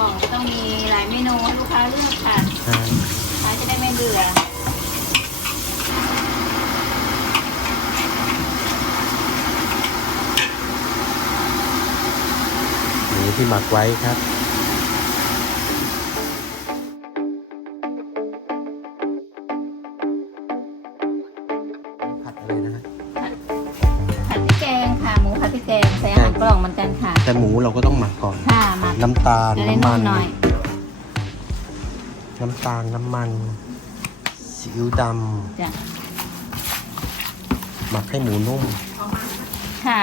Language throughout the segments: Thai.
กล่องก็ต้องมีหลายเมนูให้ลูกค้าเลือกค่ะใช่ลูกค้าจะได้ไม่เบื่อหมูที่หมักไว้ครับ องเหมือนกันค่ะ แต่หมูเราก็ต้องหมักก่อน ค่ะหมักน้ำตาลจะได้น้ำนุ่มัมน หน่อย น้ำตาลน้ำมันซีอิ๊วดจ้ะำหมักให้หมูนุ่ม ค่ะ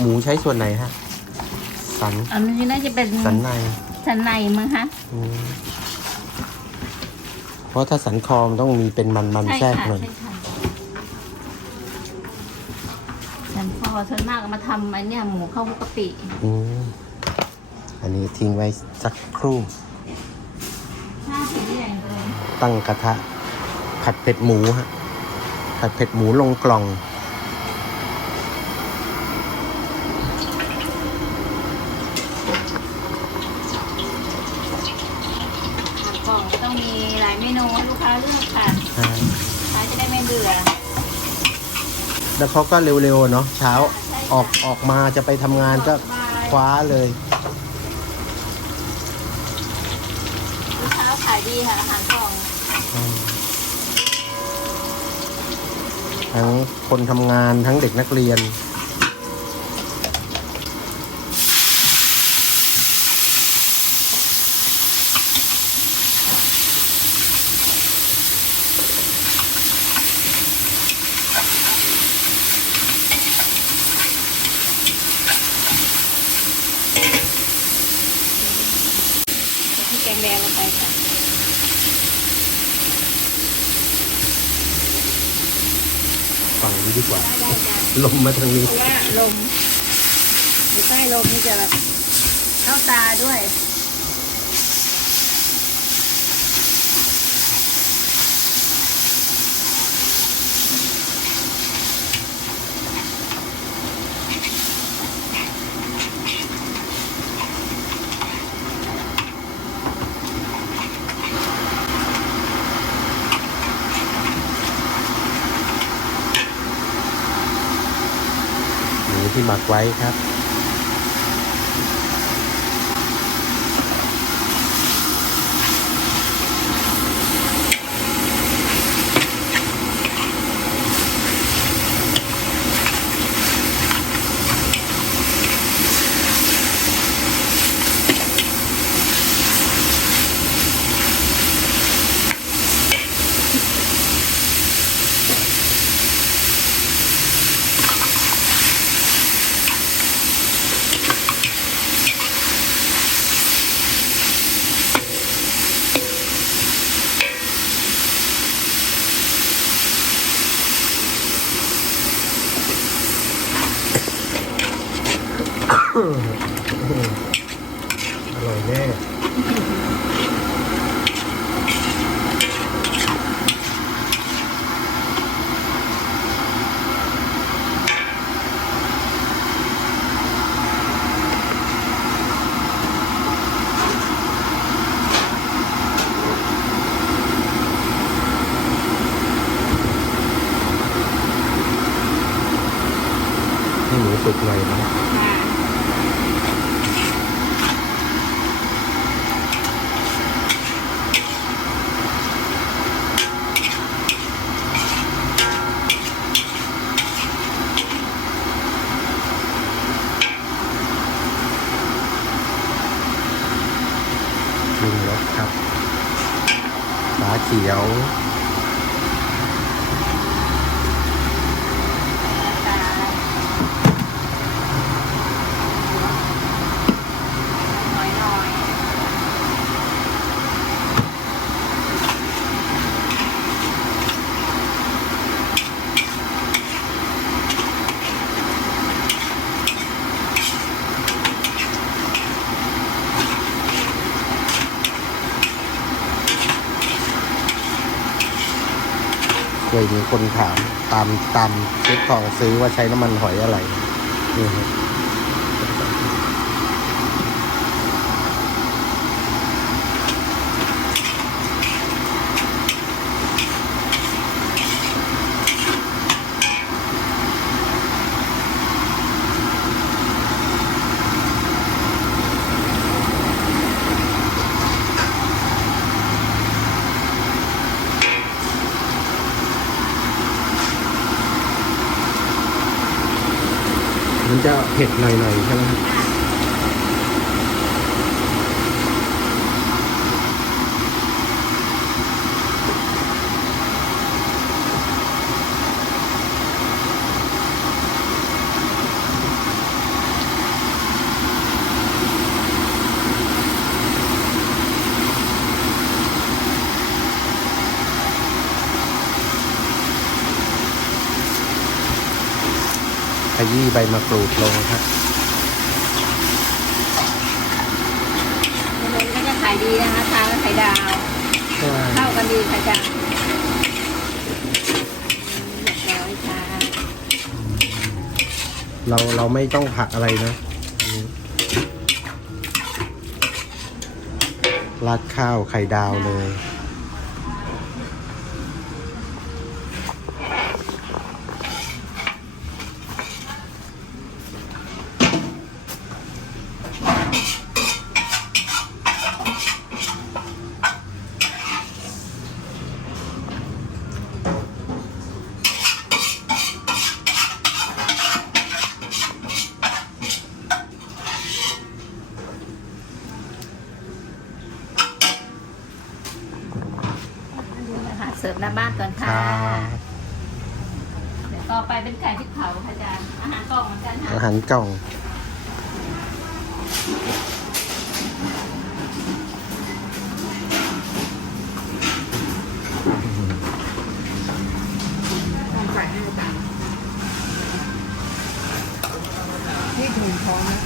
หมูใช้ส่วนไหนฮะ สัน อันนี้น่าจะเป็นสันใน สันในมั้งคะอืมเพราะถ้าสันคอมันต้องมีเป็นมันมันๆแทรกหน่อย ใช่ค่ะสันพอส่วนมากเอามาทำไอ้เนี่ยหมูข้าวคลุกกะปิอืมอันนี้ทิ้งไว้สักครู่ห้าสิบนี่แหละเลยตั้งกระทะ ผัดเผ็ดหมูฮะ ผัดเผ็ดหมูลงกล่อง กล่องก็ ต้องมีหลายเมนูให้ลูกค้าเลือกค่ะใช่ลูกค้าจะได้ไม่เบื่อแล้วเขาก็เร็วๆเนาะเช้าออกออกมาจะไปทำงานก็คว้าเลย ลูกค้าขายดีค่ะอาหารกล่องทั้งคนทำงานทั้งเด็กนักเรียน ใส่พริกแกงแดงลงไปค่ะ ฝั่งนี้ ดีกว่าได้ได้จ้ะลมมาทางนี้ เพราะว่าลมอยู่ใต้ลมนี่จะแบบเข้าตาด้วย หมักไว้ครับ Hmm. ปรุงรสครับฝาเขียว ยมีคนถามตามตามเช็คทองซื้อว่าใช้น้ำมันหอยอะไรนี่ครับมันจะ เผ็ดหน่อยๆใช่ไหม ขยี้ใบมะกรูดลงครับเมนูก็จะขายดีนะคะทานกับไข่ดาวเข้ากันดีค่ะจ้ะเรียบร้อยค่ะเราเราไม่ต้องผักอะไรนะอันนี้ราดข้าวไข่ดาวเลย อา หารเสิร์ฟหน้าบ้านก่อนคค่ะรับเดี๋ยวต่อไปเป็นไก่พริกเผาค่ะจ้ะอาหารกล่องเหมือนกันค่ะอาหารกล่องต้องใส่ให้จ้ะนี่ถุงพร้อมนะ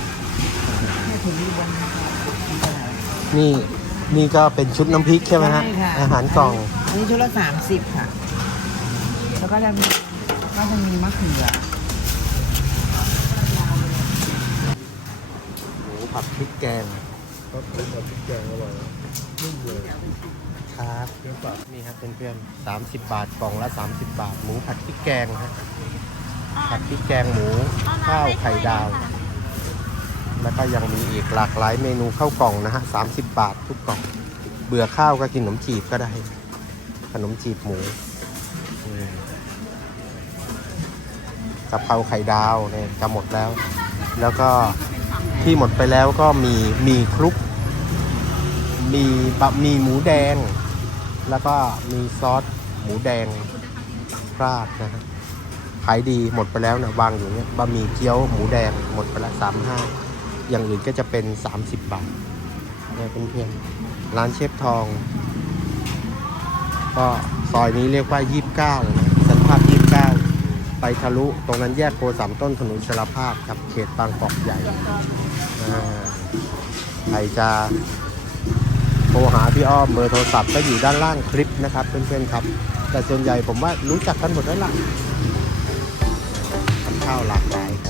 นี่ถุงมีบนนะครับถุงกระดาษนี่นี่ก็เป็นชุดน้ำพริกใช่ไหมฮะใช่ค่ะอาหารกล่อง อันนี้ชุดละสามสิบค่ะ แล้วก็จะมีก็จะมีมะเขือหมูผัดพริกแกงก็หมูผัดพริกแกงอร่อยนุ่มเลยครับนี่ครับเพื่อนๆสามสิบบาทกล่องละสามสิบบาท หมูผัดพริกแกงฮะผัดพริกแกงหมูข้าวไข่ดาว แล้วก็ยังมีอีกหลากหลายเมนูข้าวกล่องนะฮะสามสิบบาททุกกล่อง เบื่อข้าวก็กินขนมจีบก็ได้ ขนมจีบหมูกะเพราไข่ดาวเนี่ยจะหมดแล้ว แล้วก็ที่หมดไปแล้วก็มีมีคลุก มีบะมีหมูแดง แล้วก็มีซอสหมูแดงราดนะฮะขายดีหมดไปแล้วนะวางอยู่เนี่ยบะหมี่เกี๊ยวหมูแดงหมดไปละสามห้าอย่างอื่นก็จะเป็น 30 บาทเนี่ยเพื่อนๆร้านเชฟทอง ก็ซอยนี้เรียกว่า 29นะสันภาพ 29 ไปทะลุตรงนั้นแยกโพสามต้นถนนสารภาพครับเขตบางกอกใหญ่ใครจะโทรหาพี่อ้อมเบอร์โทรศัพท์ก็อยู่ด้านล่างคลิปนะครับเพื่อนๆครับ แต่ส่วนใหญ่ผมว่ารู้จักกันหมดแล้วล่ะข้าวหลากหลายครับ